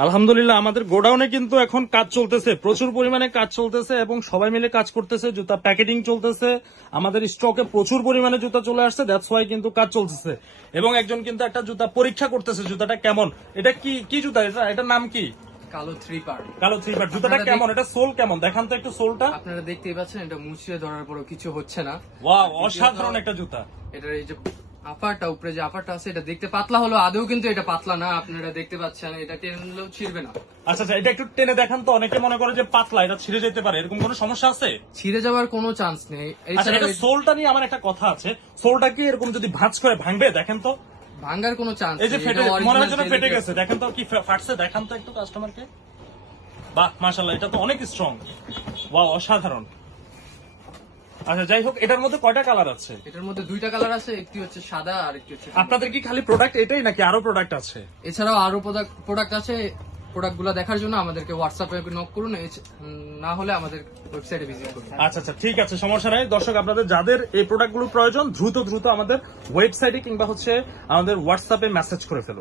আলহামদুলিল্লাহ আমাদের গোডাউনে কিন্তু এখন কাজ চলতেছে, প্রচুর পরিমাণে কাজ চলতেছে এবং সবাই মিলে কাজ করতেছে। জুতা প্যাকেটিং চলতেছে, আমাদের স্টকে প্রচুর পরিমাণে জুতা চলে আসছে, দ্যাটস ওয়াই কিন্তু কাজ চলতেছে। এবং একজন কিন্তু একটা জুতা পরীক্ষা করতেছে, জুতাটা কেমন, এটা কি জুতা, এটার নাম কি? কালো থ্রি পার্ট। কালো থ্রি পার্ট। জুতাটা কেমন, এটা সোল কেমন দেখান তো একটু সোলটা। আপনারা দেখতেই পাচ্ছেন এটা মুছিয়ে ধরার পরও কিছু হচ্ছে না। ওয়াও, অসাধারণ একটা জুতা। এটার এই যে আপারটা, উপরে যে আপারটা আছে এটা দেখতে পাতলা হলো, আদৌ কিন্তু এটা পাতলা না, আপনারা দেখতে পাচ্ছেন এটা টেনলেও ছিড়বে না। আচ্ছা আচ্ছা, এটা একটু টেনে দেখান তো। অনেকে মনে করে যে পাতলা, এটা ছিঁড়ে যেতে পারে, এরকম কোনো সমস্যা আছে? ছিঁড়ে যাওয়ার কোনো চান্স নেই। আচ্ছা, এটা সোলটা নিয়ে আমার একটা কথা আছে, সোলটা কি এরকম যদি ভাঁজ করে ভাঙবে, দেখেন তো। ভাঙার কোনো চান্স এই যে ফেটে, মনে হয় যেন ফেটে গেছে, দেখেন তো কি ফাটছে, দেখান তো একটু কাস্টমারকে। বাহ, মাশাআল্লাহ, এটা তো অনেক স্ট্রং। ওয়াও, অসাধারণ। আচ্ছা, যাই হোক, এটার মধ্যে কয়টা কালার আছে? এটার মধ্যে দুইটা কালার আছে, একটি হচ্ছে সাদা আর একটি হচ্ছে। আপনাদের কি খালি প্রোডাক্ট এটাই নাকি আরো প্রোডাক্ট আছে? এছাড়াও আরো প্রোডাক্ট আছে। প্রোডাক্টগুলো দেখার জন্য আমাদেরকে হোয়াটসঅ্যাপে নক করুন, না হলে আমাদের ওয়েবসাইটে ভিজিট করুন। আচ্ছা আচ্ছা, ঠিক আছে, সমস্যা নাই। দর্শক, আপনাদের যাদের এই প্রোডাক্টগুলো প্রয়োজন দ্রুত আমাদের ওয়েবসাইটে কিংবা হচ্ছে আমাদের হোয়াটসঅ্যাপে মেসেজ করে ফেলুন।